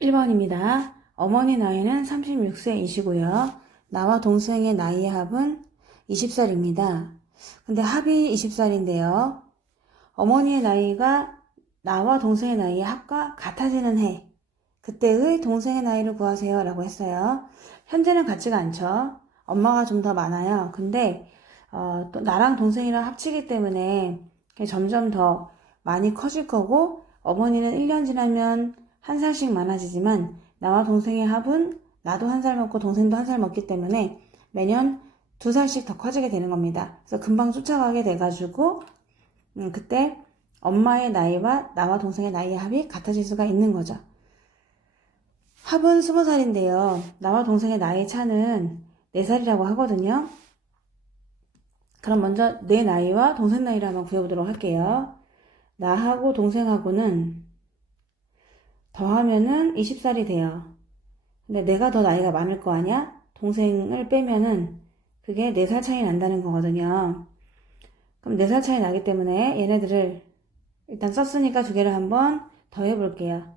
1번입니다. 어머니 나이는 36세이시고요. 나와 동생의 나이의 합은 20살입니다. 근데 합이 20살인데요. 어머니의 나이가 나와 동생의 나이의 합과 같아지는 해. 그때의 동생의 나이를 구하세요 라고 했어요. 현재는 같지가 않죠. 엄마가 좀 더 많아요. 근데 또 나랑 동생이랑 합치기 때문에 점점 더 많이 커질 거고, 어머니는 1년 지나면 한 살씩 많아지지만 나와 동생의 합은 나도 한 살 먹고 동생도 한 살 먹기 때문에 매년 2살씩 더 커지게 되는 겁니다. 그래서 금방 쫓아가게 돼가지고 그때 엄마의 나이와 나와 동생의 나이의 합이 같아질 수가 있는 거죠. 합은 20살인데요. 나와 동생의 나이 차는 4살이라고 하거든요. 그럼 먼저 내 나이와 동생 나이를 한번 구해보도록 할게요. 나하고 동생하고는 더하면은 20살이 돼요. 근데 내가 더 나이가 많을 거 아니야? 동생을 빼면은 그게 4살 차이 난다는 거거든요. 그럼 4살 차이 나기 때문에 얘네들을 일단 썼으니까 두 개를 한번 더해볼게요.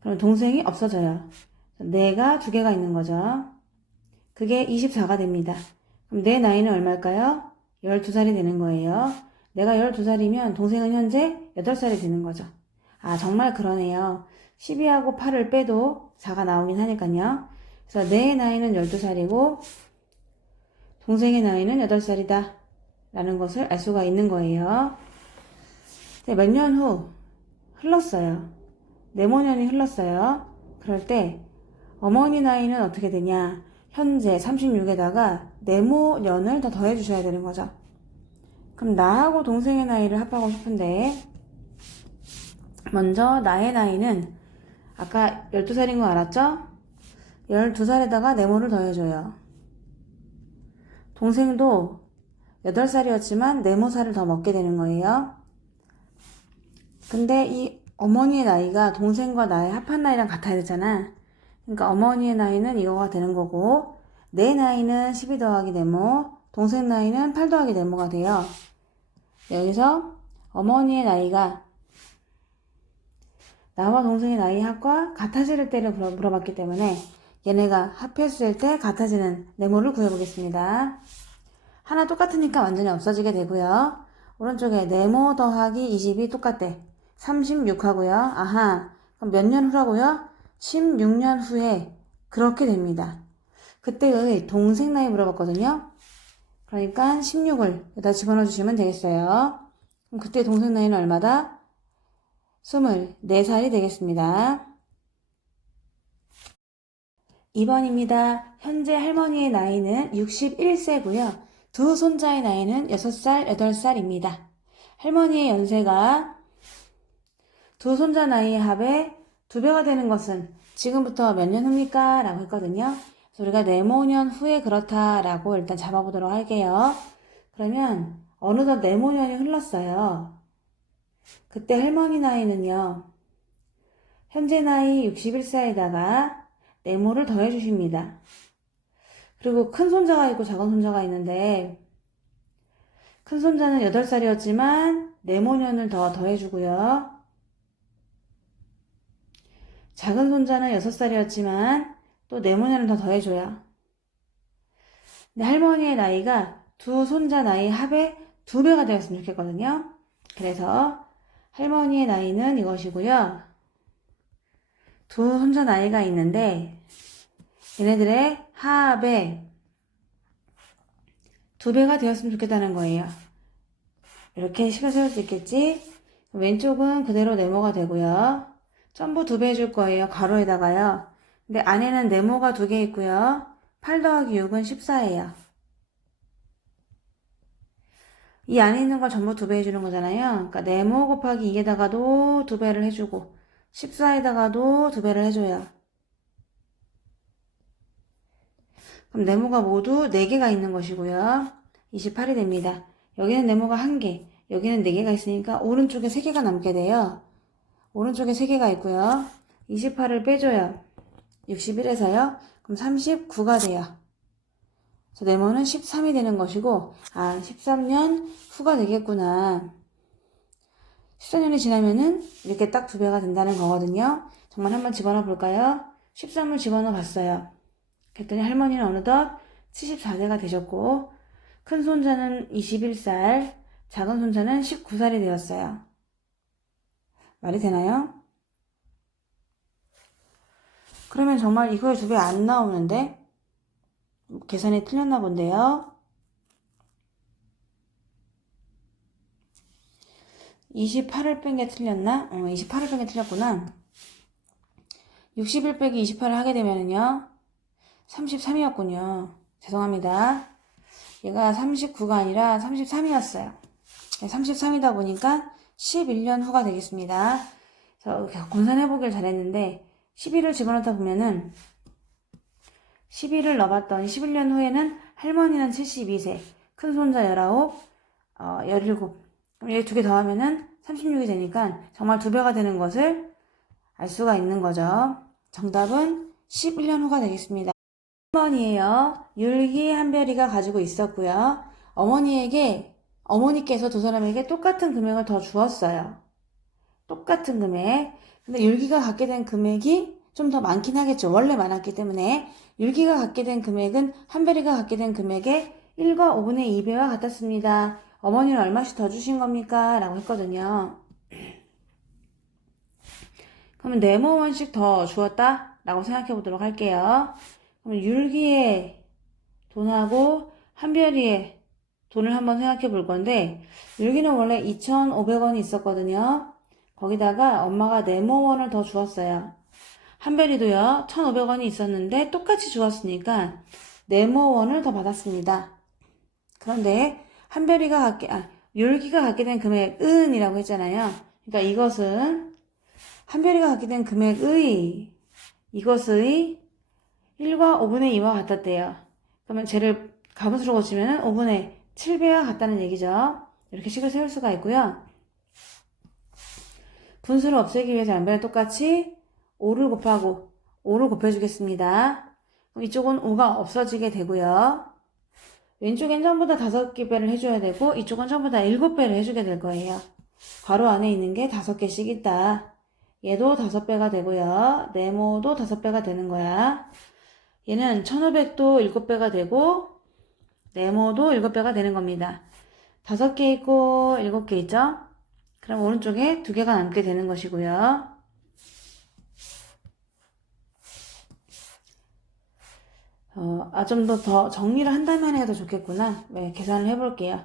그럼 동생이 없어져요. 내가 2개가 있는 거죠. 그게 24가 됩니다. 그럼 내 나이는 얼마일까요? 12살이 되는 거예요. 내가 12살이면 동생은 현재 8살이 되는 거죠. 아, 정말 그러네요. 12하고 8을 빼도 4가 나오긴 하니까요. 그래서 내 나이는 12살이고 동생의 나이는 8살이다 라는 것을 알 수가 있는 거예요. 몇 년 후 흘렀어요. 내모년이 흘렀어요. 그럴 때 어머니 나이는 어떻게 되냐? 현재 36에다가 내모년을 더 더해주셔야 되는 거죠. 그럼 나하고 동생의 나이를 합하고 싶은데, 먼저 나의 나이는 아까 12살인 거 알았죠? 12살에다가 네모를 더해줘요. 동생도 8살이었지만 네모살을 더 먹게 되는 거예요. 근데 이 어머니의 나이가 동생과 나의 합한 나이랑 같아야 되잖아. 그러니까 어머니의 나이는 이거가 되는 거고, 내 나이는 12 더하기 네모, 동생 나이는 8 더하기 네모가 돼요. 여기서 어머니의 나이가 나와 동생의 나이 합과 같아질 때를 물어봤기 때문에 얘네가 합했을 때 같아지는 네모를 구해보겠습니다. 하나 똑같으니까 완전히 없어지게 되고요. 오른쪽에 네모 더하기 20이 똑같대. 36 하고요. 아하, 그럼 몇 년 후라고요? 16년 후에 그렇게 됩니다. 그때의 동생 나이 물어봤거든요. 그러니까 16을 여기다 집어넣어 주시면 되겠어요. 그럼 그때 동생 나이는 얼마다? 24살이 되겠습니다. 2번입니다. 현재 할머니의 나이는 61세고요. 두 손자의 나이는 6살, 8살입니다. 할머니의 연세가 두 손자 나이의 합의 2배가 되는 것은 지금부터 몇 년 후입니까? 라고 했거든요. 그래서 우리가 네모년 후에 그렇다라고 일단 잡아보도록 할게요. 그러면 어느덧 네모년이 흘렀어요. 그때 할머니 나이는요, 현재 나이 61세에다가 네모를 더해 주십니다. 그리고 큰 손자가 있고 작은 손자가 있는데, 큰 손자는 8살이었지만 네모년을 더 더해주고요. 작은 손자는 6살이었지만 또 네모년을 더 더해줘요. 근데 할머니의 나이가 두 손자 나이 합의 2배가 되었으면 좋겠거든요. 그래서 할머니의 나이는 이것이고요. 두 손자 나이가 있는데 얘네들의 합의 2배가 되었으면 좋겠다는 거예요. 이렇게 식을 세울 수 있겠지? 왼쪽은 그대로 네모가 되고요. 전부 2배 해줄 거예요. 가로에다가요. 근데 안에는 네모가 2개 있고요. 8 더하기 6은 14예요. 이 안에 있는 걸 전부 2배 해주는 거잖아요. 그러니까 네모 곱하기 2에다가도 2배를 해주고 14에다가도 2배를 해줘요. 그럼 네모가 모두 4개가 있는 것이고요. 28이 됩니다. 여기는 네모가 1개, 여기는 4개가 있으니까 오른쪽에 3개가 남게 돼요. 오른쪽에 3개가 있고요. 28을 빼줘요. 61에서요. 그럼 39가 돼요. 그래서 네모는 13이 되는 것이고, 아, 13년 후가 되겠구나. 14년이 지나면은 이렇게 딱 2배가 된다는 거거든요. 정말 한번 집어넣어 볼까요? 13을 집어넣어 봤어요. 그랬더니 할머니는 어느덧 74세가 되셨고, 큰 손자는 21살, 작은 손자는 19살이 되었어요. 말이 되나요? 그러면 정말 이거의 2배 안 나오는데? 계산이 틀렸나 본데요. 28을 뺀 게 틀렸나? 28을 뺀 게 틀렸구나. 61 빼기 28을 하게 되면은요, 33이었군요. 죄송합니다. 얘가 39가 아니라 33이었어요. 33이다 보니까 11년 후가 되겠습니다. 그래서 공산해보길 잘했는데 11을 집어넣다 보면은 11을 넣어봤더니 11년 후에는 할머니는 72세, 큰손자 19, 17. 그럼 얘 2개 더하면은 36이 되니까 정말 2배가 되는 것을 알 수가 있는 거죠. 정답은 11년 후가 되겠습니다. 1번이에요. 율기, 한별이가 가지고 있었고요. 어머니께서 두 사람에게 똑같은 금액을 더 주었어요. 똑같은 금액. 근데 율기가 갖게 된 금액이 좀 더 많긴 하겠죠. 원래 많았기 때문에. 율기가 갖게 된 금액은 한별이가 갖게 된 금액의 1과 5분의 2배와 같았습니다. 어머니는 얼마씩 더 주신 겁니까? 라고 했거든요. 그러면 네모 원씩 더 주었다? 라고 생각해 보도록 할게요. 그럼 율기의 돈하고 한별이의 돈을 한번 생각해 볼 건데, 율기는 원래 2,500원이 있었거든요. 거기다가 엄마가 네모원을 더 주었어요. 한별이도요, 1,500원이 있었는데 똑같이 주었으니까 네모원을 더 받았습니다. 그런데 율기가 갖게 된 금액은 이라고 했잖아요. 그러니까 이것은 한별이가 갖게 된 금액의 이것의 1과 5분의 2와 같았대요. 그러면 쟤를 가분수로 고치면 5분의 7배와 같다는 얘기죠. 이렇게 식을 세울 수가 있고요. 분수를 없애기 위해서 양변에 똑같이 5를 곱해주겠습니다. 그럼 이쪽은 5가 없어지게 되고요. 왼쪽엔 전부 다 5개배를 해줘야 되고 이쪽은 전부 다 7배를 해주게 될 거예요. 괄호 안에 있는 게 5개씩 있다. 얘도 5배가 되고요. 네모도 5배가 되는 거야. 얘는 1500도 7배가 되고 네모도 7배가 되는 겁니다. 5개 있고 7개 있죠? 그럼 오른쪽에 2개가 남게 되는 것이고요. 좀 더 정리를 한다면 해도 좋겠구나. 네, 계산을 해볼게요.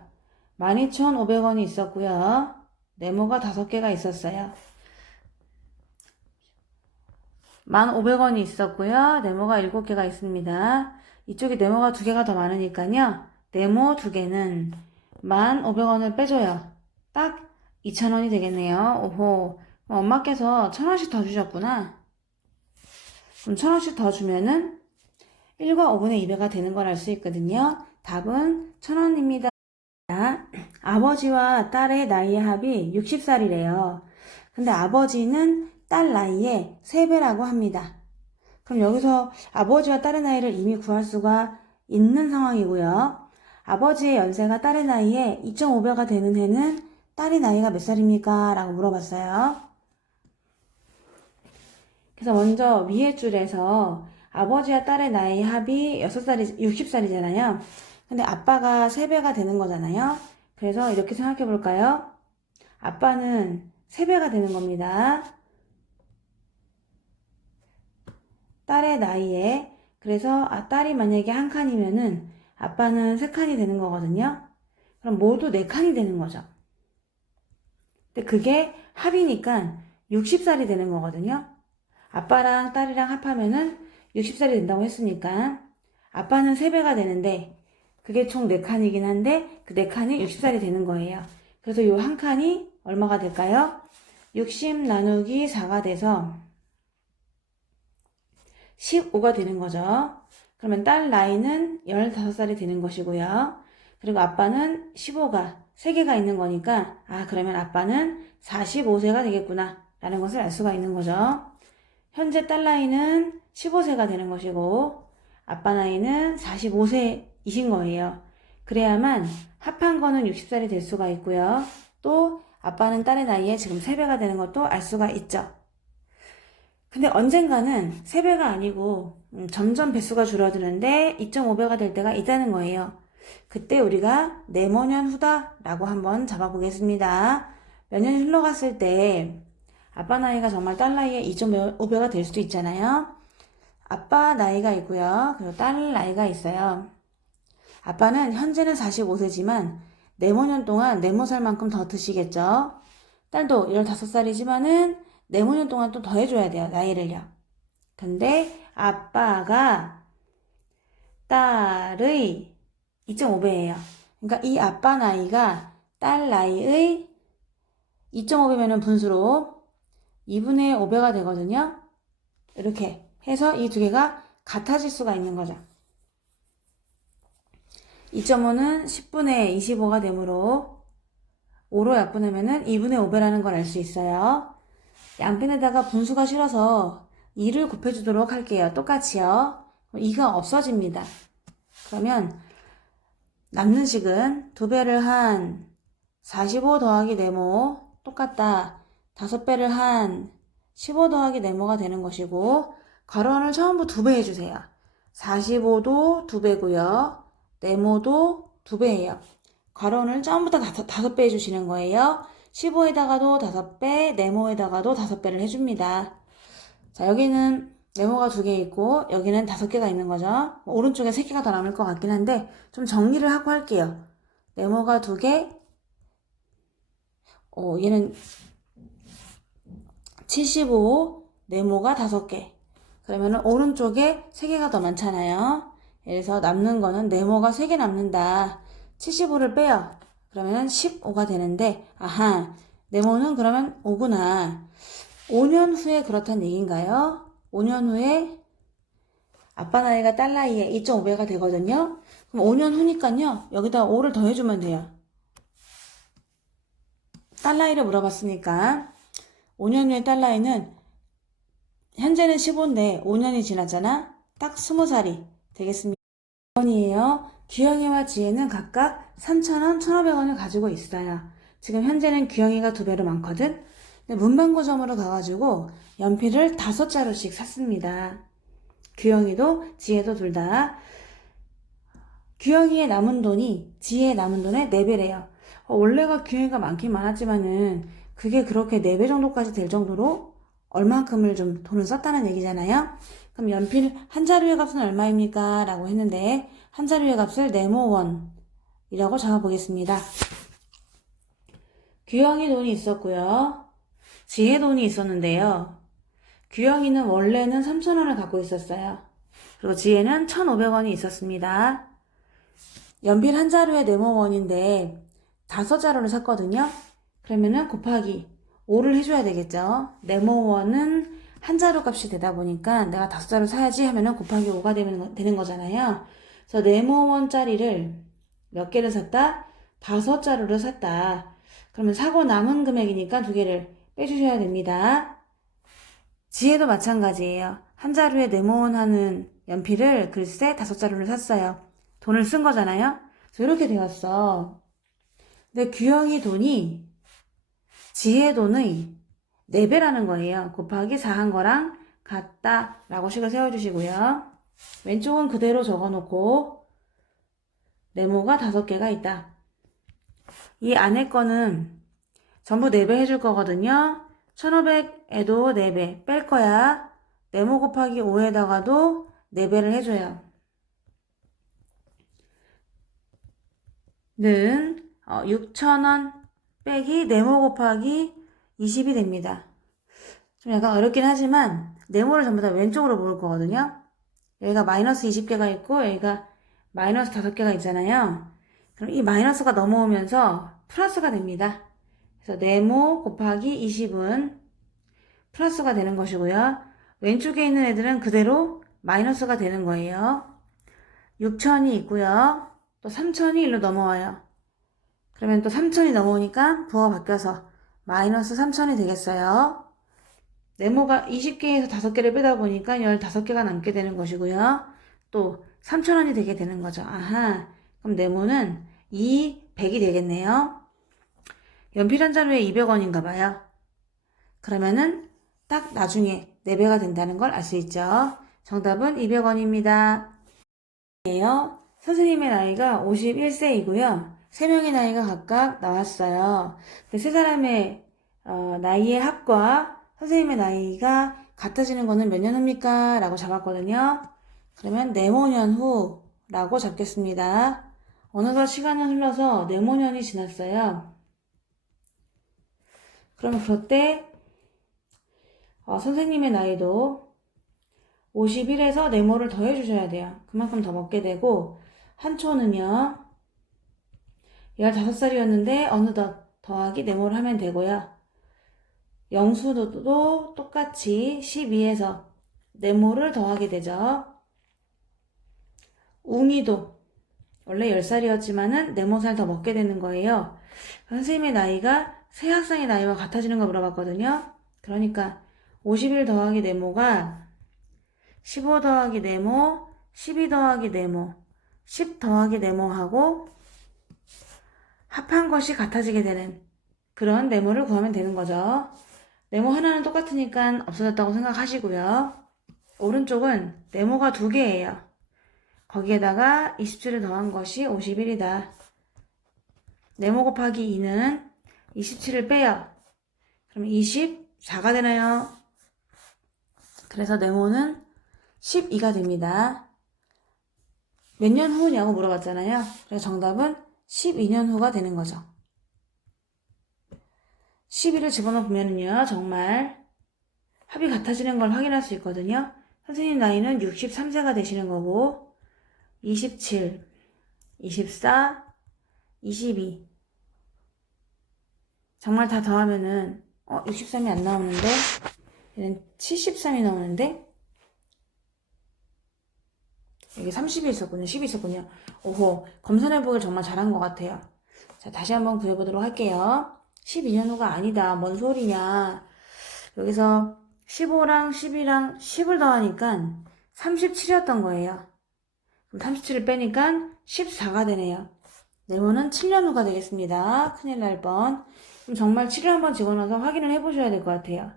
12,500원이 있었고요. 네모가 5개가 있었어요. 1,500원이 있었고요. 네모가 7개가 있습니다. 이쪽에 네모가 2개가 더 많으니까요. 네모 2개는 1,500원을 빼줘요. 딱 2,000원이 되겠네요. 오호. 엄마께서 1,000원씩 더 주셨구나. 그럼 1,000원씩 더 주면은 1과 5분의 2배가 되는 걸 알 수 있거든요. 답은 1,000원입니다. 아버지와 딸의 나이의 합이 60살이래요. 근데 아버지는 딸 나이의 3배라고 합니다. 그럼 여기서 아버지와 딸의 나이를 이미 구할 수가 있는 상황이고요. 아버지의 연세가 딸의 나이에 2.5배가 되는 해는 딸의 나이가 몇 살입니까? 라고 물어봤어요. 그래서 먼저 위에 줄에서 아버지와 딸의 나이 합이 60살이잖아요. 근데 아빠가 3배가 되는 거잖아요. 그래서 이렇게 생각해 볼까요? 아빠는 3배가 되는 겁니다. 딸의 나이에. 그래서 딸이 만약에 1칸이면은 아빠는 3칸이 되는 거거든요. 그럼 모두 4칸이 되는 거죠. 근데 그게 합이니까 60살이 되는 거거든요. 아빠랑 딸이랑 합하면은 60살이 된다고 했으니까 아빠는 3배가 되는데 그게 총 4칸이긴 한데 그 4칸이 60살이 되는 거예요. 그래서 요 한 칸이 얼마가 될까요? 60 나누기 4가 돼서 15가 되는 거죠. 그러면 딸 나이는 15살이 되는 것이고요. 그리고 아빠는 15가 3개가 있는 거니까 그러면 아빠는 45세가 되겠구나 라는 것을 알 수가 있는 거죠. 현재 딸 나이는 15세가 되는 것이고 아빠 나이는 45세이신 거예요. 그래야만 합한 거는 60살이 될 수가 있고요. 또 아빠는 딸의 나이에 지금 3배가 되는 것도 알 수가 있죠. 근데 언젠가는 3배가 아니고 점점 배수가 줄어드는데 2.5배가 될 때가 있다는 거예요. 그때 우리가 네모년 후다 라고 한번 잡아보겠습니다. 몇 년이 흘러갔을 때 아빠 나이가 정말 딸 나이에 2.5배가 될 수도 있잖아요. 아빠 나이가 있고요. 그리고 딸 나이가 있어요. 아빠는 현재는 45세지만 네모년 동안 네모살만큼 더 드시겠죠. 딸도 15살이지만은 네모년 동안 또 더 해줘야 돼요. 나이를요. 근데 아빠가 딸의 2.5배예요. 그러니까 이 아빠 나이가 딸 나이의 2.5배면 분수로 2분의 5배가 되거든요. 이렇게 해서 이 두 개가 같아질 수가 있는 거죠. 2.5는 10분의 25가 되므로 5로 약분하면 2분의 5배라는 걸 알 수 있어요. 양변에다가 분수가 싫어서 2를 곱해주도록 할게요. 똑같이요. 2가 없어집니다. 그러면 남는 식은 2배를 한 45 더하기 네모 똑같다. 5배를 한 15 더하기 네모가 되는 것이고 괄호를 전부 2배 해주세요. 45도 2배고요. 네모도 2배예요. 괄호를 전부 다 5배 해주시는 거예요. 15에다가도 5배, 네모에다가도 5배를 해줍니다. 자, 여기는 네모가 2개 있고 여기는 5개가 있는 거죠. 오른쪽에 3개가 더 남을 것 같긴 한데 좀 정리를 하고 할게요. 네모가 2개, 얘는 75, 네모가 5개. 그러면 오른쪽에 3개가 더 많잖아요. 그래서 남는 거는 네모가 3개 남는다. 75를 빼요. 그러면 15가 되는데 아하, 네모는 그러면 5구나. 5년 후에 그렇다는 얘기인가요? 5년 후에 아빠 나이가 딸 나이에 2.5배가 되거든요. 그럼 5년 후니까요. 여기다 5를 더해주면 돼요. 딸 나이를 물어봤으니까 5년 후에 딸 나이는 현재는 15인데 5년이 지났잖아. 딱 20살이 되겠습니다. 1번이에요. 규영이와 지혜는 각각 3,000원, 1,500원을 가지고 있어요. 지금 현재는 규영이가 2배로 많거든. 근데 문방구점으로 가가지고 연필을 5자루씩 샀습니다. 규영이도 지혜도 둘 다. 규영이의 남은 돈이 지혜의 남은 돈의 4배래요. 원래가 규영이가 많긴 많았지만은 그게 그렇게 4배 정도까지 될 정도로 얼만큼을 좀 돈을 썼다는 얘기잖아요. 그럼 연필 한 자루의 값은 얼마입니까? 라고 했는데 한 자루의 값을 네모원이라고 잡아보겠습니다. 규영이 돈이 있었고요. 지혜 돈이 있었는데요. 규영이는 원래는 3,000원을 갖고 있었어요. 그리고 지혜는 1,500원이 있었습니다. 연필 한 자루에 네모원인데 5자루를 샀거든요. 그러면은 곱하기 5를 해줘야 되겠죠. 네모원은 한 자루 값이 되다 보니까 내가 5자루 사야지 하면은 곱하기 5가 되는 거잖아요. 그래서 네모원짜리를 몇 개를 샀다? 5자루를 샀다. 그러면 사고 남은 금액이니까 2개를 빼주셔야 됩니다. 지혜도 마찬가지예요. 한 자루에 네모원 하는 연필을 글쎄 5자루를 샀어요. 돈을 쓴 거잖아요. 그래서 이렇게 되었어. 근데 규영이 돈이 지혜 돈의 4배라는 거예요. 곱하기 4 한 거랑 같다 라고 식을 세워주시고요. 왼쪽은 그대로 적어놓고 네모가 5개가 있다. 이 안에 거는 전부 4배 해줄 거거든요. 1500에도 4배 뺄 거야. 네모 곱하기 5에다가도 4배를 해줘요. 는 6,000원 빼기 네모 곱하기 20이 됩니다. 좀 약간 어렵긴 하지만 네모를 전부 다 왼쪽으로 모을 거거든요. 여기가 마이너스 20개가 있고 여기가 마이너스 5개가 있잖아요. 그럼 이 마이너스가 넘어오면서 플러스가 됩니다. 그래서 네모 곱하기 20은 플러스가 되는 것이고요. 왼쪽에 있는 애들은 그대로 마이너스가 되는 거예요. 6,000이 있고요. 또 3,000이 일로 넘어와요. 그러면 또 3,000이 넘어오니까 부호가 바뀌어서 마이너스 3,000이 되겠어요. 네모가 20개에서 5개를 빼다 보니까 15개가 남게 되는 것이고요. 또 3,000원이 되게 되는 거죠. 아하, 그럼 네모는 100이 되겠네요. 연필 한 자루에 200원인가 봐요. 그러면은 딱 나중에 4배가 된다는 걸 알 수 있죠. 정답은 200원입니다. 선생님의 나이가 51세이고요. 3명의 나이가 각각 나왔어요. 근데 세 사람의 나이의 합과 선생님의 나이가 같아지는 거는 몇 년 후입니까? 라고 잡았거든요. 그러면 네모년 후라고 잡겠습니다. 어느덧 시간은 흘러서 네모년이 지났어요. 그러면 그때 선생님의 나이도 51에서 네모를 더해 주셔야 돼요. 그만큼 더 먹게 되고 한 초는요 15살이었는데 어느덧 더하기 네모를 하면 되고요. 영수도 똑같이 12에서 네모를 더하게 되죠. 웅이도 원래 10살이었지만은 네모살 더 먹게 되는 거예요. 선생님의 나이가 새 학생의 나이와 같아지는 거 물어봤거든요. 그러니까 51 더하기 네모가 15 더하기 네모, 12 더하기 네모, 10 더하기 네모하고 합한 것이 같아지게 되는 그런 네모를 구하면 되는 거죠. 네모 하나는 똑같으니까 없어졌다고 생각하시고요. 오른쪽은 네모가 2개예요. 거기에다가 27을 더한 것이 51이다. 네모 곱하기 2는 27을 빼요. 그럼 24가 되나요? 그래서 네모는 12가 됩니다. 몇 년 후냐고 물어봤잖아요. 그래서 정답은 12년 후가 되는 거죠. 12를 집어넣으면요 정말 합이 같아지는 걸 확인할 수 있거든요. 선생님 나이는 63세가 되시는 거고 27, 24, 22 정말 다 더하면은 63이 안 나오는데 얘는 73이 나오는데 여기 30이 있었군요. 10이 있었군요. 오호, 검선해보길 정말 잘한 것 같아요. 자, 다시 한번 구해보도록 할게요. 12년 후가 아니다. 뭔 소리냐. 여기서 15랑 12랑 10을 더하니까 37이었던 거예요. 그럼 37을 빼니까 14가 되네요. 네모는 7년 후가 되겠습니다. 큰일 날 뻔. 그럼 정말 7을 한번 집어넣어서 확인을 해보셔야 될 것 같아요.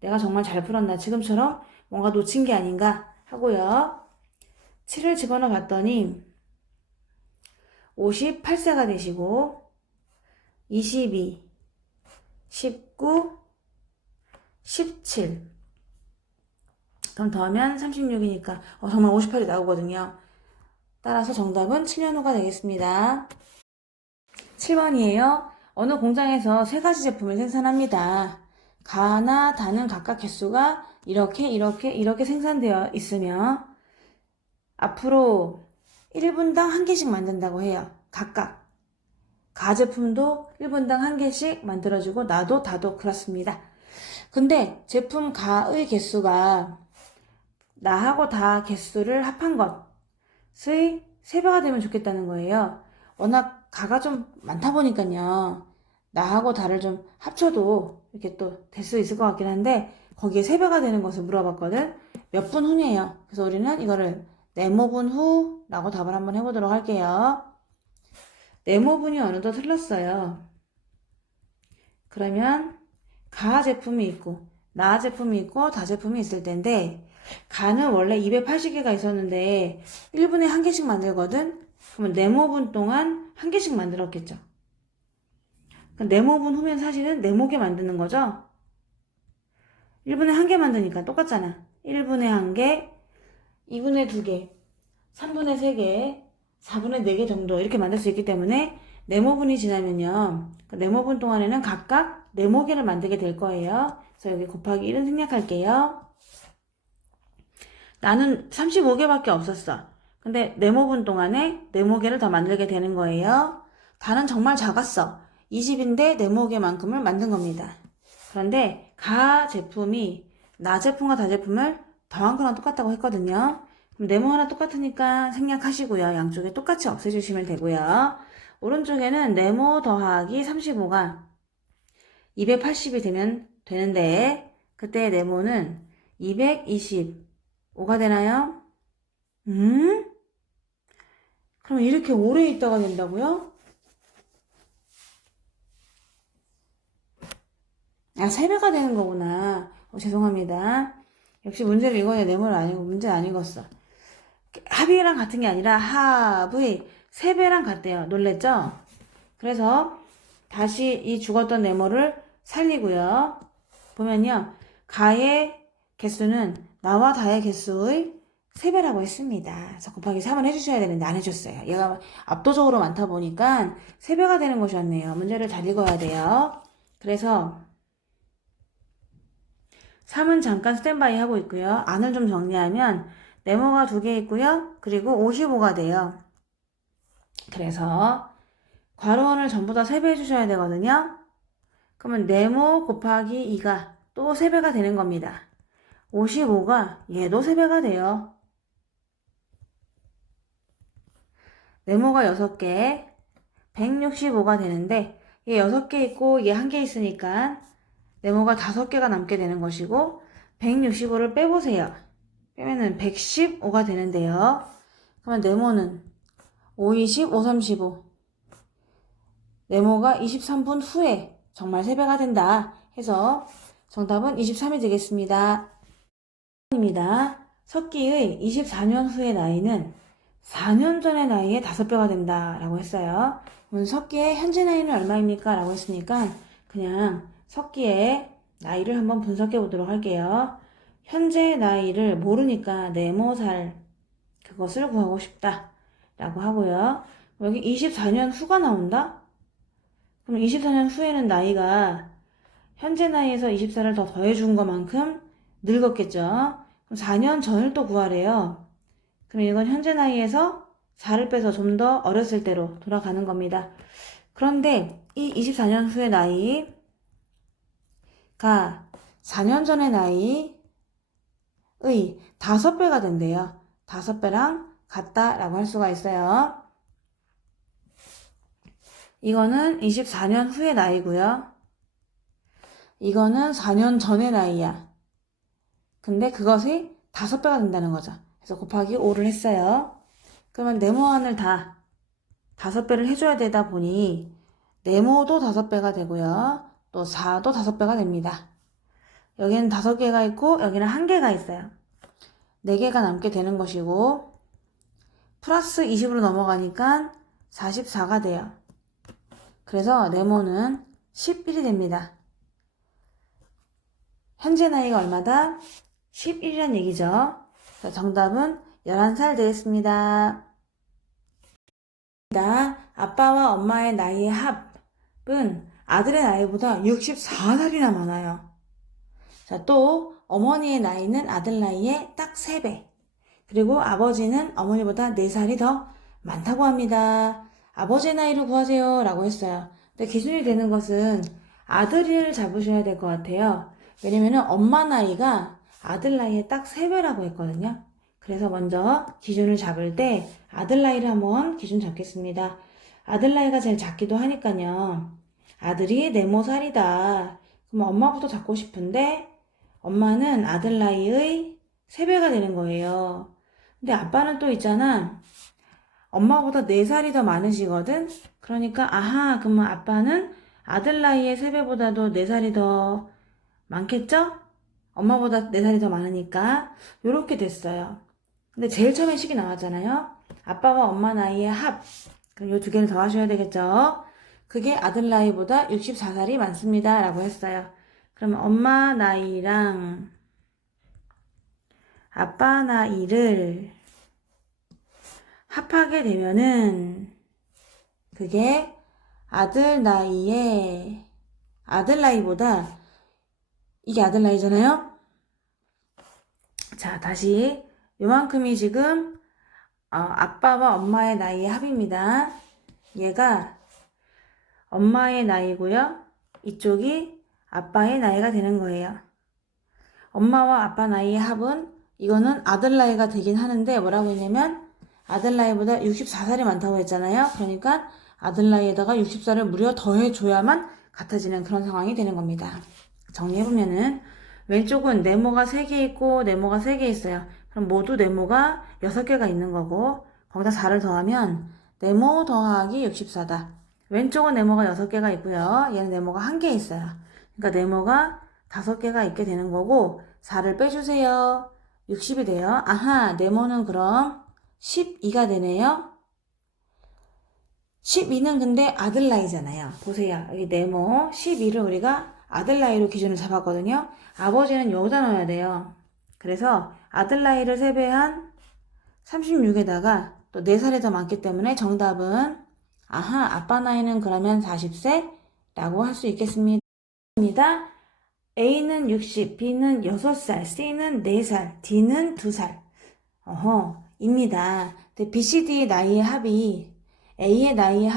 내가 정말 잘 풀었나? 지금처럼 뭔가 놓친 게 아닌가? 하고요. 7을 집어넣어 봤더니 58세가 되시고 22, 19, 17 그럼 더하면 36이니까 정말 58이 나오거든요. 따라서 정답은 7년 후가 되겠습니다. 7번이에요. 어느 공장에서 3가지 제품을 생산합니다. 가나 다는 각각 개수가 이렇게 생산되어 있으며 앞으로 1분당 1개씩 만든다고 해요. 각각. 가 제품도 1분당 1개씩 만들어주고 나도 다도 그렇습니다. 근데 제품 가의 개수가 나하고 다 개수를 합한 것의 3배가 되면 좋겠다는 거예요. 워낙 가가 좀 많다 보니까요. 나하고 다를 좀 합쳐도 이렇게 또 될 수 있을 것 같긴 한데 거기에 3배가 되는 것을 물어봤거든. 몇 분 후네요. 그래서 우리는 이거를 네모분 후라고 답을 한번 해보도록 할게요. 네모분이 어느덧 흘렀어요. 그러면 가 제품이 있고 나 제품이 있고 다 제품이 있을 텐데 가는 원래 280개가 있었는데 1분에 1개씩 만들거든. 그러면 네모분 동안 1개씩 만들었겠죠. 네모분 후면 사실은 네모개 만드는 거죠. 1분에 1개 만드니까 똑같잖아. 1분에 1개, 2분에 2개, 3분에 3개, 4분에 4개 정도 이렇게 만들 수 있기 때문에 네모분이 지나면요. 그 네모분 동안에는 각각 네모개를 만들게 될 거예요. 그래서 여기 곱하기 1은 생략할게요. 나는 35개밖에 없었어. 근데 네모분 동안에 네모개를 더 만들게 되는 거예요. 다는 정말 작았어. 20인데 네모개만큼을 만든 겁니다. 그런데 가 제품이 나 제품과 다 제품을 더한 거랑 똑같다고 했거든요. 그럼 네모 하나 똑같으니까 생략하시고요. 양쪽에 똑같이 없애주시면 되고요. 오른쪽에는 네모 더하기 35가 280이 되면 되는데 그때 네모는 225가 되나요? 그럼 이렇게 오래 있다가 된다고요? 아, 3배가 되는 거구나. 죄송합니다. 역시 문제를 읽어야 네모를 안 읽고 문제 안 읽었어. 합이랑 같은 게 아니라 합의 3배랑 같대요. 놀랬죠? 그래서 다시 이 죽었던 네모를 살리고요. 보면요. 가의 개수는 나와 다의 개수의 3배라고 했습니다. 그래서 곱하기 3을 해주셔야 되는데 안 해줬어요. 얘가 압도적으로 많다 보니까 3배가 되는 것이었네요. 문제를 잘 읽어야 돼요. 그래서 3은 잠깐 스탠바이 하고 있고요. 안을 좀 정리하면 네모가 2개 있고요. 그리고 55가 돼요. 그래서 괄호원을 전부 다 3배 해주셔야 되거든요. 그러면 네모 곱하기 2가 또 3배가 되는 겁니다. 55가 얘도 3배가 돼요. 네모가 6개, 165가 되는데 얘 6개 있고 얘 1개 있으니까 네모가 5개가 남게 되는 것이고 165를 빼보세요. 빼면은 115가 되는데요. 그러면 네모는 5, 20, 5, 35 네모가 23분 후에 정말 3배가 된다 해서 정답은 23이 되겠습니다. 입니다. 석기의 24년 후의 나이는 4년 전의 나이에 5배가 된다 라고 했어요. 그럼 석기의 현재 나이는 얼마입니까? 라고 했으니까 그냥 석기의 나이를 한번 분석해 보도록 할게요. 현재 나이를 모르니까 네모살 그것을 구하고 싶다 라고 하고요. 여기 24년 후가 나온다? 그럼 24년 후에는 나이가 현재 나이에서 24를 더 더해준 것만큼 늙었겠죠. 그럼 4년 전을 또 구하래요. 그럼 이건 현재 나이에서 4를 빼서 좀 더 어렸을 때로 돌아가는 겁니다. 그런데 이 24년 후의 나이가 4년 전의 나이의 5배가 된대요. 5배랑 같다라고 할 수가 있어요. 이거는 24년 후의 나이고요. 이거는 4년 전의 나이야. 근데 그것이 5배가 된다는 거죠. 그래서 곱하기 5를 했어요. 그러면 네모안을 다 5배를 해줘야 되다 보니 네모도 5배가 되고요. 또 4도 5배가 됩니다. 여기는 5개가 있고 여기는 1개가 있어요. 4개가 남게 되는 것이고 플러스 20으로 넘어가니까 44가 돼요. 그래서 네모는 11이 됩니다. 현재 나이가 얼마다? 11이란 얘기죠. 정답은 11살 되겠습니다. 아빠와 엄마의 나이의 합은 아들의 나이보다 64살이나 많아요. 자, 또 어머니의 나이는 아들 나이의 딱 3배. 그리고 아버지는 어머니보다 4살이 더 많다고 합니다. 아버지의 나이를 구하세요 라고 했어요. 근데 기준이 되는 것은 아들을 잡으셔야 될 것 같아요. 왜냐면은 엄마 나이가 아들 나이의 딱 3배라고 했거든요. 그래서 먼저 기준을 잡을 때 아들 나이를 한번 기준 잡겠습니다. 아들 나이가 제일 작기도 하니까요. 아들이 네모살이다. 그럼 엄마부터 잡고 싶은데 엄마는 아들 나이의 3배가 되는 거예요. 근데 아빠는 또 있잖아. 엄마보다 4살이 더 많으시거든? 그러니까 아하 그러면 아빠는 아들 나이의 3배보다도 4살이 더 많겠죠? 엄마보다 4살이 더 많으니까 요렇게 됐어요. 근데 제일 처음에 식이 나왔잖아요. 아빠와 엄마 나이의 합. 그럼 요 2개를 더 하셔야 되겠죠? 그게 아들 나이보다 64살이 많습니다. 라고 했어요. 그러면 엄마 나이랑 아빠 나이를 합하게 되면은 그게 아들 나이보다 이게 아들 나이잖아요. 자, 다시 요만큼이 지금 아빠와 엄마의 나이의 합입니다. 얘가 엄마의 나이고요. 이쪽이 아빠의 나이가 되는 거예요. 엄마와 아빠 나이의 합은 이거는 아들 나이가 되긴 하는데 뭐라고 했냐면 아들 나이보다 64살이 많다고 했잖아요. 그러니까 아들 나이에다가 60살을 무려 더해줘야만 같아지는 그런 상황이 되는 겁니다. 정리해보면은 왼쪽은 네모가 3개 있고 네모가 3개 있어요. 그럼 모두 네모가 6개가 있는 거고 거기다 4를 더하면 네모 더하기 64다. 왼쪽은 네모가 6개가 있고요. 얘는 네모가 1개 있어요. 그러니까 네모가 5개가 있게 되는 거고 4를 빼주세요. 60이 돼요. 아하, 네모는 그럼 12가 되네요. 12는 근데 아들 나이잖아요. 보세요. 여기 네모 12를 우리가 아들 나이로 기준을 잡았거든요. 아버지는 여기다 넣어야 돼요. 그래서 아들 나이를 세배한 36에다가 또 4살이 더 많기 때문에 정답은 아하, 아빠 나이는 그러면 40세? 라고 할 수 있겠습니다. A는 60, B는 6살, C는 4살, D는 2살. 입니다. B, C, D의 나이의 합이 A의 나이의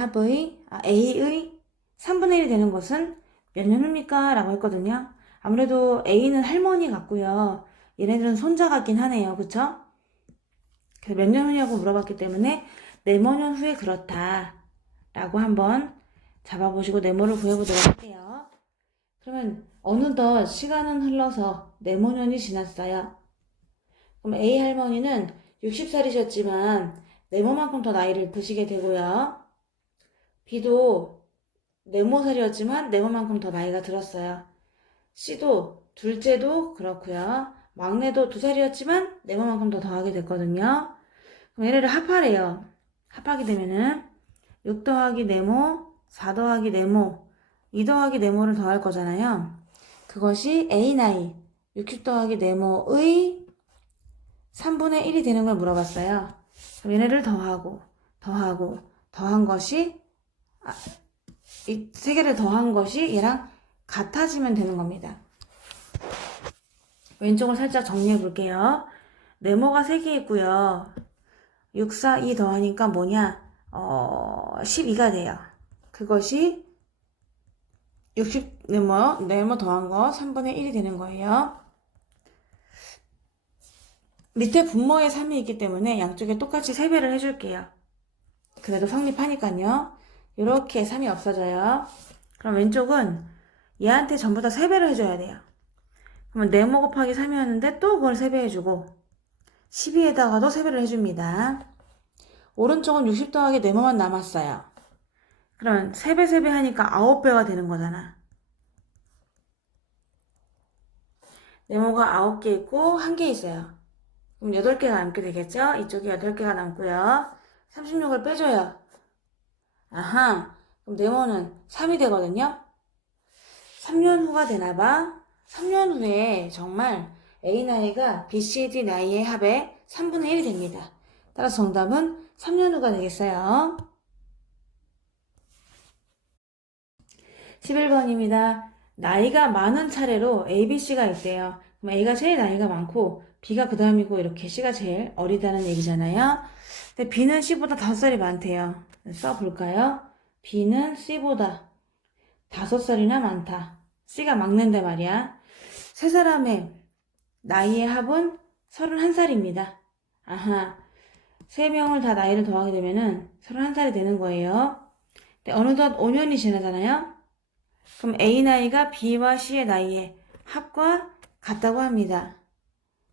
A의 3분의 1이 되는 것은 몇 년입니까? 라고 했거든요. 아무래도 A는 할머니 같고요. 얘네들은 손자 같긴 하네요. 그쵸? 몇 년 후냐고 물어봤기 때문에 네모 년 후에 그렇다. 라고 한번 잡아보시고 네모를 구해보도록 할게요. 그러면 어느덧 시간은 흘러서 네모년이 지났어요. 그럼 A 할머니는 60살이셨지만 네모만큼 더 나이를 드시게 되고요. B도 네모살이었지만 네모만큼 더 나이가 들었어요. C도 둘째도 그렇고요. 막내도 2살이었지만 네모만큼 더 더하게 됐거든요. 그럼 얘네를 합하래요. 합하게 되면은 6 더하기 네모, 4 더하기 네모, 2 더하기 네모를 더할 거잖아요. 그것이 A 나이 60 더하기 네모의 3분의 1이 되는 걸 물어봤어요. 그럼 얘네를 더한 것이 이 세 개를 더한 것이 얘랑 같아지면 되는 겁니다. 왼쪽을 살짝 정리해 볼게요. 네모가 3개 있고요. 6, 4, 2 더하니까 뭐냐? 12가 돼요. 그것이 60 네모 더한 거 3분의 1이 되는 거예요. 밑에 분모에 3이 있기 때문에 양쪽에 똑같이 세배를 해줄게요. 그래도 성립하니까요. 이렇게 3이 없어져요. 그럼 왼쪽은 얘한테 전부 다 세배를 해줘야 돼요. 그러면 네모 곱하기 3이었는데 또 그걸 세배해주고 12에다가도 세배를 해줍니다. 오른쪽은 60 더하기 네모만 남았어요. 그러면 세배 하니까 9배가 되는 거잖아. 네모가 9개 있고 1개 있어요. 그럼 8개가 남게 되겠죠? 이쪽에 8개가 남고요. 36을 빼줘요. 아하, 그럼 네모는 3이 되거든요? 3년 후가 되나봐. 3년 후에 정말 A 나이가 B, C, D 나이의 합의 3분의 1이 됩니다. 따라서 정답은 3년 후가 되겠어요. 11번입니다. 나이가 많은 차례로 A, B, C가 있대요. 그럼 A가 제일 나이가 많고 B가 그 다음이고 이렇게 C가 제일 어리다는 얘기잖아요. 근데 B는 C보다 5살이 많대요. 써볼까요? B는 C보다 5살이나 많다. C가 막내인데 말이야. 세 사람의 나이의 합은 31살입니다. 아하, 세 명을 다 나이를 더하게 되면은 31살이 되는 거예요. 근데 어느덧 5년이 지나잖아요. 그럼 A 나이가 B와 C의 나이의 합과 같다고 합니다.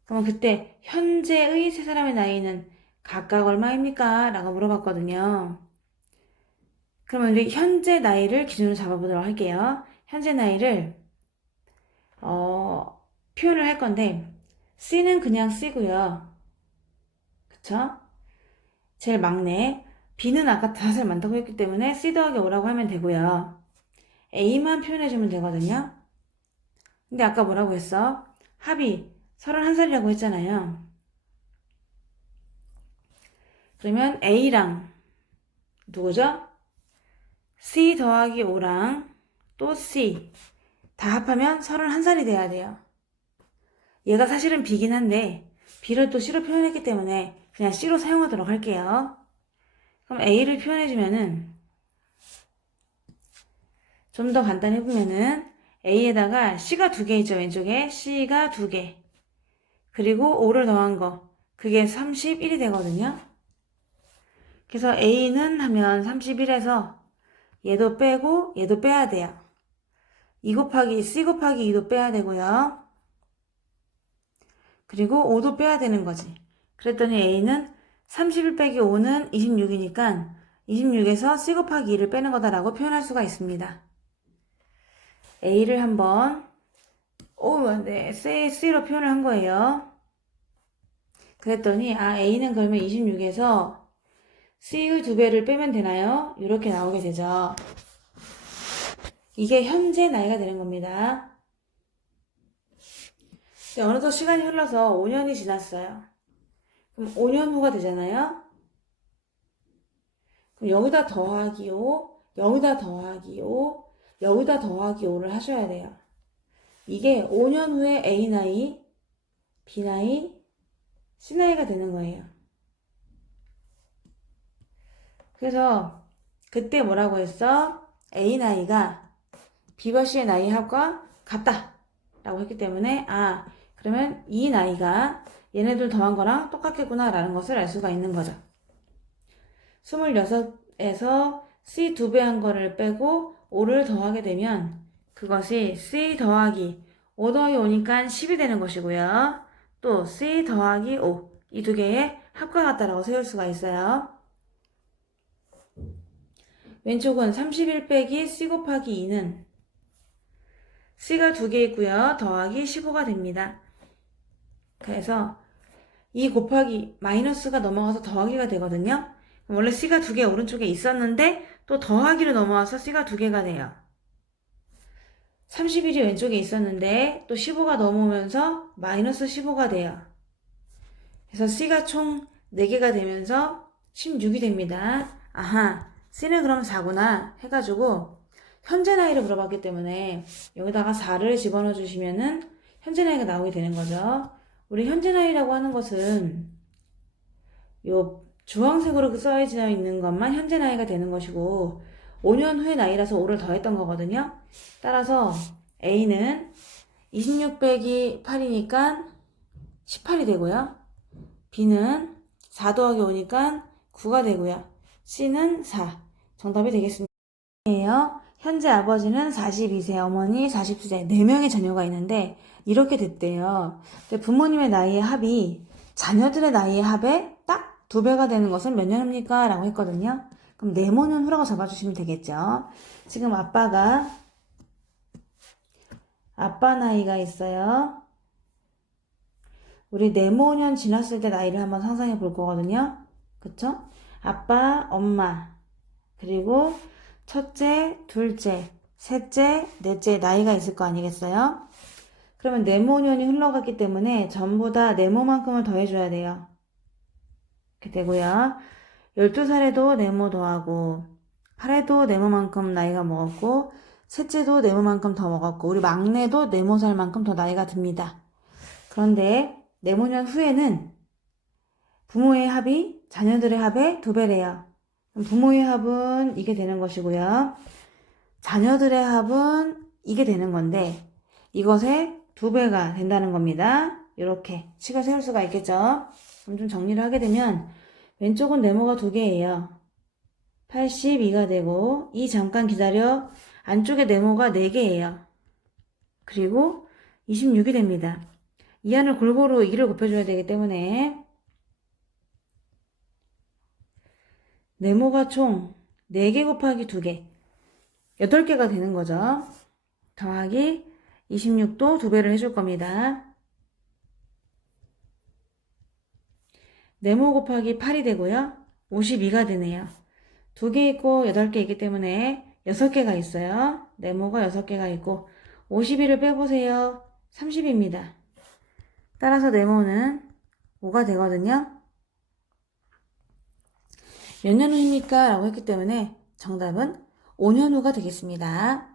그럼 그때 현재의 세 사람의 나이는 각각 얼마입니까? 라고 물어봤거든요. 그러면 우리 현재 나이를 기준으로 잡아보도록 할게요. 현재 나이를 표현을 할 건데 C는 그냥 C고요. 그쵸? 제일 막내. B는 아까 5살 많다고 했기 때문에 C 더하기 5라고 하면 되고요. A만 표현해주면 되거든요. 근데 아까 뭐라고 했어? 합이 31살이라고 했잖아요. 그러면 A랑 누구죠? C 더하기 5랑 또 C 다 합하면 31살이 돼야 돼요. 얘가 사실은 B긴 한데 B를 또 C로 표현했기 때문에 그냥 C로 사용하도록 할게요. 그럼 A를 표현해주면은 좀 더 간단히 해보면은 A에다가 C가 2개 있죠. 왼쪽에 C가 2개 그리고 5를 더한 거 그게 31이 되거든요. 그래서 A는 하면 31에서 얘도 빼고 얘도 빼야 돼요. 2 곱하기 C 곱하기 2도 빼야 되고요. 그리고 5도 빼야 되는 거지. 그랬더니 A는 31 빼기 5는 26이니까 26에서 C 곱하기 2를 빼는 거다라고 표현할 수가 있습니다. A를 한번 C로 표현을 한 거예요. 그랬더니 A는 그러면 26에서 C의 2배를 빼면 되나요? 이렇게 나오게 되죠. 이게 현재 나이가 되는 겁니다. 어느덧 시간이 흘러서 5년이 지났어요. 그럼 5년 후가 되잖아요. 그럼 여기다 더하기 5, 여기다 더하기 5, 여기다 더하기 5를 하셔야 돼요. 이게 5년 후에 A 나이, B 나이, C 나이가 되는 거예요. 그래서 그때 뭐라고 했어? A 나이가 B와 C의 나이 합과 같다 라고 했기 때문에 그러면 이 나이가 얘네들 더한 거랑 똑같겠구나 라는 것을 알 수가 있는 거죠. 26에서 C 2배 한 거를 빼고 5를 더하게 되면 그것이 C 더하기 5 더하기 5니까 10이 되는 것이고요. 또 C 더하기 5 이 두 개의 합과 같다라고 세울 수가 있어요. 왼쪽은 31 빼기 C 곱하기 2는 C가 2개 있고요. 더하기 15가 됩니다. 그래서 이 곱하기 마이너스가 넘어가서 더하기가 되거든요. 원래 C가 2개 오른쪽에 있었는데 또 더하기로 넘어와서 C가 2개가 돼요. 31이 왼쪽에 있었는데 또 15가 넘어오면서 마이너스 15가 돼요. 그래서 C가 총 4개가 되면서 16이 됩니다. C는 그럼 4구나 해가지고 현재 나이를 물어봤기 때문에 여기다가 4를 집어넣어 주시면은 현재 나이가 나오게 되는 거죠. 우리 현재 나이라고 하는 것은 요 주황색으로 써져 있는 것만 현재 나이가 되는 것이고 5년 후의 나이라서 5를 더했던 거거든요. 따라서 A는 26 빼기 8이니까 18이 되고요. B는 4 더하기 5니까 9가 되고요. C는 4. 정답이 되겠습니다. 현재 아버지는 42세, 어머니 40세, 4명의 자녀가 있는데 이렇게 됐대요. 근데 부모님의 나이의 합이 자녀들의 나이의 합에 딱 2배가 되는 것은 몇 년입니까? 라고 했거든요. 그럼 네모년 후라고 잡아주시면 되겠죠. 지금 아빠 나이가 있어요. 우리 네모년 지났을 때 나이를 한번 상상해 볼 거거든요. 그쵸? 아빠, 엄마, 그리고 첫째, 둘째, 셋째, 넷째 나이가 있을 거 아니겠어요? 그러면 네모년이 흘러갔기 때문에 전부 다 네모만큼을 더해줘야 돼요. 이렇게 되고요. 12살에도 네모 더하고 8에도 네모만큼 나이가 먹었고 셋째도 네모만큼 더 먹었고 우리 막내도 네모살만큼 더 나이가 듭니다. 그런데 네모년 후에는 부모의 합이 자녀들의 합의 2배래요. 부모의 합은 이게 되는 것이고요. 자녀들의 합은 이게 되는 건데 이것의 2배가 된다는 겁니다. 이렇게 식을 세울 수가 있겠죠. 그럼 좀 정리를 하게 되면 왼쪽은 네모가 2개예요. 82가 되고 잠깐 기다려 안쪽에 네모가 4개예요. 그리고 26이 됩니다. 이 안을 골고루 2를 곱해줘야 되기 때문에 네모가 총 4개 곱하기 2개 8개가 되는 거죠. 더하기 26도 2배를 해줄 겁니다. 네모 곱하기 8이 되고요. 52가 되네요. 2개 있고 8개 있기 때문에 6개가 있어요. 네모가 6개가 있고 52를 빼보세요. 30입니다. 따라서 네모는 5가 되거든요. 몇 년 후입니까? 라고 했기 때문에 정답은 5년 후가 되겠습니다.